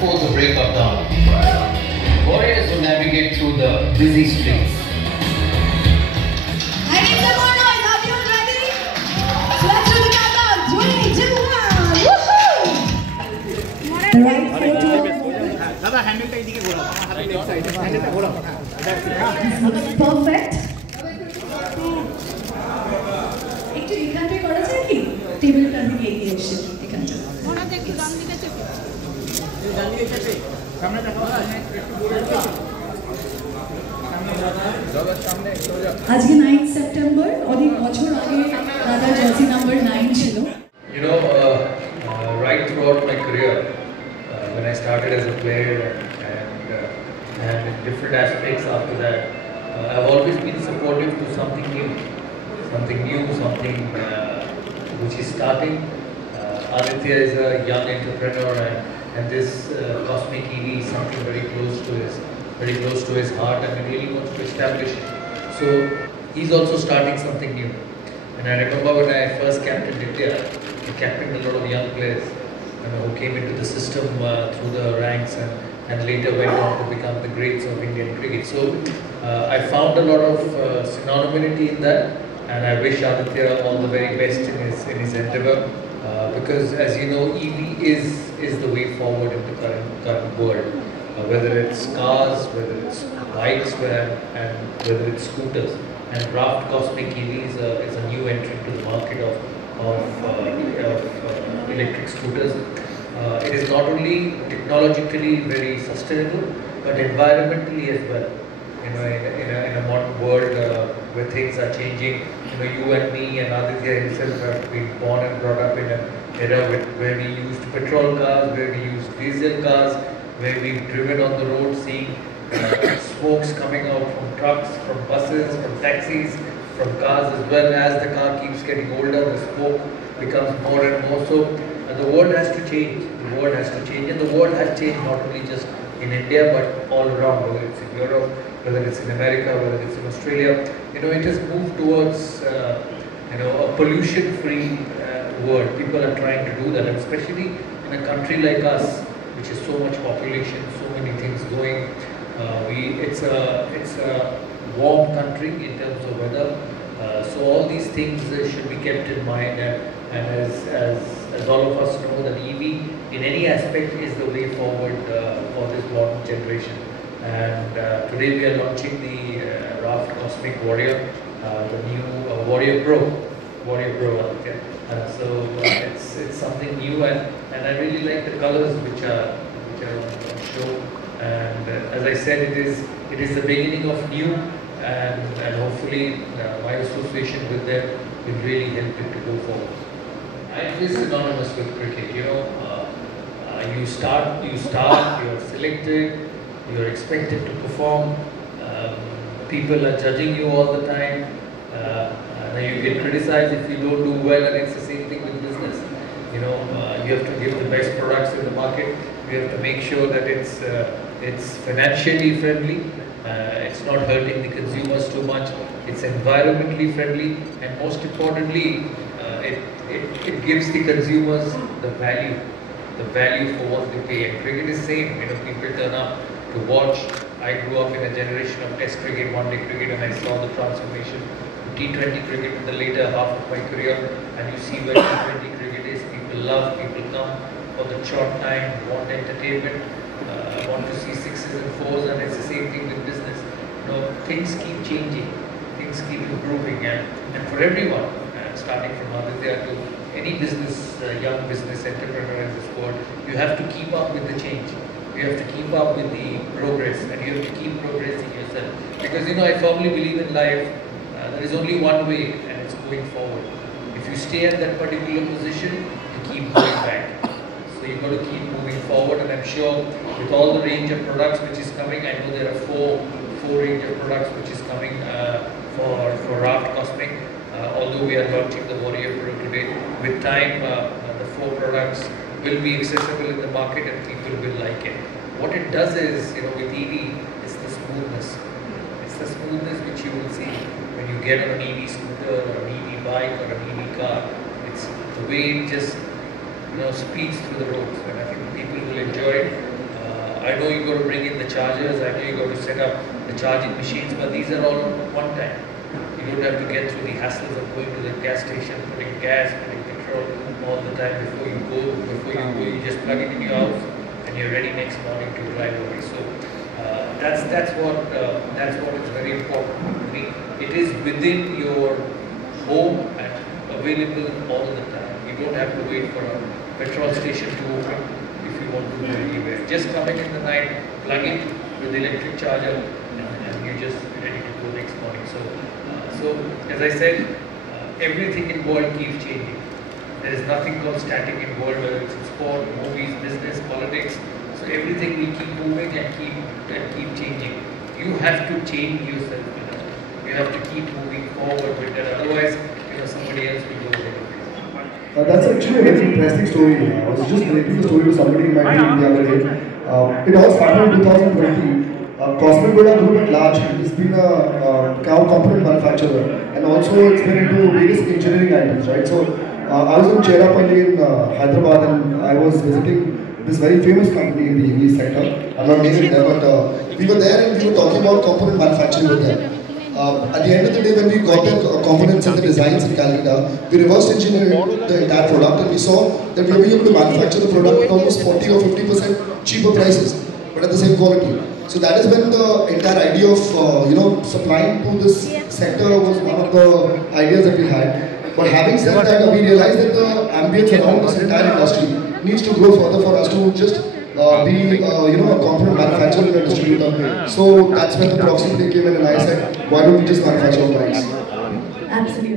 before the break of dawn. Warriors will navigate through the busy streets. I need some more noise. Are you ready? So let's do the countdown. 3, 2, 1. Woohoo! The right photo. Dada, handle ta idike ghorao. Hamar left side. Handle ta ghorao. Perfect. একটু এখানটা করা যায় কি? টেবিলটার দিকে এগিয়ে এসে এখানটা। ওরা দেখি ডান দিকে চেপে। ডান দিকে চেপে। সামনে দেখো একটু ঘুরে চেপে। সামনে দাদা সামনে চলে যাও। আজকে 9 সেপ্টেম্বর অনেক বছর আগে দাদার জার্সি নাম্বার 9 ছিল। You know, right throughout my career, when I started as a player and in different aspects after that, I've always been supportive to something new, something which is starting. Aditya is a young entrepreneur, and this cosmic EV is something very close to his heart, and he really wants to establish it. So he's also starting something new. And I remember when I first captained India, I captained a lot of young players, who came into the system through the ranks and later went on to become the greats of Indian cricket. So I found a lot of synonymity in that, and I wish Aditya all the very best in his endeavor, because as you know, EV is the way forward in the current world. Whether it's cars, whether it's bikes, and whether it's scooters. And Raft Cosmic EV is a new entrant to the market of electric scooters. It is not only technologically very sustainable, but environmentally as well. You know, in a modern world where things are changing, you and me and Aditya himself have been born and brought up in an era where we used petrol cars, where we used diesel cars, where we've driven on the road seeing smokes coming out from trucks, from buses, from taxis, from cars as well. As the car keeps getting older, the smoke becomes more and more. So the world has to change. The world has to change, and the world has changed not only just in India but all around, whether it's in Europe, whether it's in America, whether it's in Australia. It has moved towards a pollution-free world. People are trying to do that, and especially in a country like us, which is so much population, so many things going. It's a warm country in terms of weather, so all these things should be kept in mind. And as all of us know, that EV in any aspect is the way forward for this modern generation. And today we are launching the Raft Cosmic Warrior, the new Warrior Pro. Yeah. So it's something new, and I really like the colors which are on show. And as I said, it is the beginning of new, and hopefully my association with them will really help it to go forward. Life is synonymous with cricket. You start, you're selected, you're expected to perform. People are judging you all the time. Now you get criticized if you don't do well, and it's the same thing with business. You have to give the best products in the market. You have to make sure that it's financially friendly. It's not hurting the consumers too much. It's environmentally friendly, and most importantly, it gives the consumers the value for what they pay. And cricket is same. People turn up to watch. I grew up in a generation of Test cricket, one-day cricket, and I saw the transformation to T20 cricket in the later half of my career. And you see where T20 cricket is. People come for the short time, want entertainment, want to see sixes and fours, and it's the same thing with business. Things keep changing, things keep improving, and for everyone, starting from Aditya to any business, young business entrepreneur in this world, you have to keep up with the change. You have to keep up with the progress, and you have to keep progressing yourself. Because I firmly believe in life, there is only one way, and it's going forward. If you stay at that particular position, you keep going back. So you've got to keep moving forward, and I'm sure with all the range of products which is coming, I know there are four range of products which is coming for Raft Cosmic. Although we are launching the Warrior Pro today, with time the 4 products will be accessible in the market, and people will like it. What it does is, with EV, it's the smoothness. It's the smoothness which you will see when you get on an EV scooter or an EV bike or an EV car. It's the way it just speeds through the roads, and I think people will enjoy it. I know you got to bring in the chargers, I know you got to set up the charging machines, but these are all one time. You don't have to get through the hassles of going to the gas station, putting gas, putting petrol all the time before you go. You just plug it in your house and you're ready next morning to drive away. So that's what is very important to me. It is within your home and available all the time. You don't have to wait for a petrol station to open if you want to go anywhere. Just come in the night, plug it with the electric charger, and you're just ready to go next morning. So as I said, everything in world keeps changing. There is nothing called static in world, whether it's in sport, movies, business, politics. So everything will keep moving and keep changing. You have to change yourself. You have to keep moving forward with that. Otherwise, somebody else will go ahead. That's actually a very interesting story. I was just relating the story to somebody in my team the other day. It all started in 2020. Cosmic Buddha Group at large has been a cow component manufacturer, and also it's been into various engineering items, right? So I was in Cherapalli in Hyderabad, and I was visiting this very famous company in the EV sector. I'm not naming them, but we were there and we were talking about component manufacturing with them. At the end of the day, when we got the components and the designs in Calcutta, we reverse engineered the entire product, and we saw that we were able to manufacture the product at almost 40 or 50% cheaper prices, but at the same quality. So that is when the entire idea of supplying to this sector was one of the ideas that we had. But having said that, we realized that the ambience around this entire industry needs to grow further for us to just be a component manufacturer and a distributor. So that's when the proximity came in, and I said, why don't we just manufacture our bikes? Absolutely.